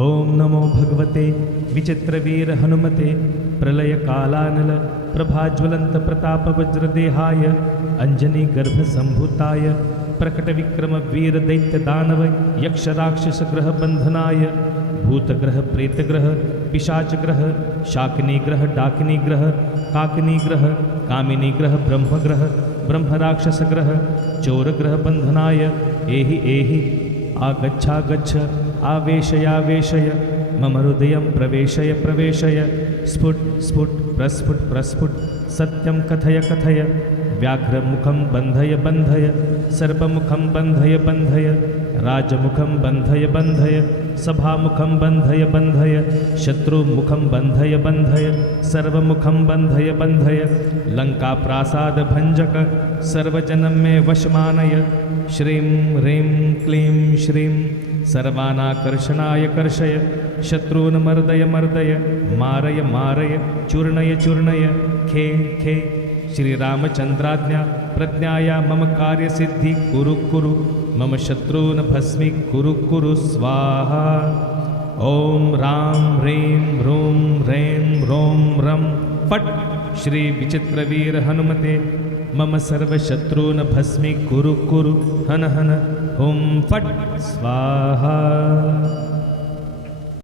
ओम नमो भगवते विचित्रवीर हनुमते प्रलय कालानल प्रभाज्वलंत प्रताप वज्रदेहाय अंजनी गर्भ संभूताय प्रकट विक्रम वीर दैत्य दानव यक्ष राक्षस ग्रह बंधनाय भूतग्रह प्रेतग्रह पिशाचग्रह शाकिनी ग्रह डाकिनी ग्रह काकिनी ग्रह कामिनी ग्रह ब्रह्मग्रह ब्रह्मराक्षस ग्रह चोरग्रह बंधनाय एहि आगच्छागच्छ आवेशयावेशय मम हृदयं प्रवेशय प्रवेशय स्फुट स्फुट प्रस्फुट प्रस्फुट सत्यं कथय कथय व्याघ्रमुखं बन्धय बन्धय सर्पमुखं बन्धय बन्धय राजमुखं बन्धय बन्धय सभामुखं बन्धय बन्धय शत्रुमुखं बन्धय बन्धय सर्वमुखं बन्धय बन्धय लङ्काप्रासादभञ्जक सर्वजनं मे वशमानय श्रीं ह्रीं क्लीं श्रीं सर्वानाकर्षणाय कर्षय शत्रून् मर्दय मर्दय मारय मारय चूर्णय चूर्णय खे खे श्रीरामचन्द्राज्ञा प्रज्ञाया मम कार्यसिद्धि कुरु कुरु मम शत्रून् भस्मी कुरु कुरु स्वाहा। ओम राम ह्रीं ह्रूं ह्रैं ह्रौं रं फट् श्री विचित्रवीर हनुमते मम सर्वशत्रून् भस्मी कुरु कुरु हन हन हुं फट् स्वाहा।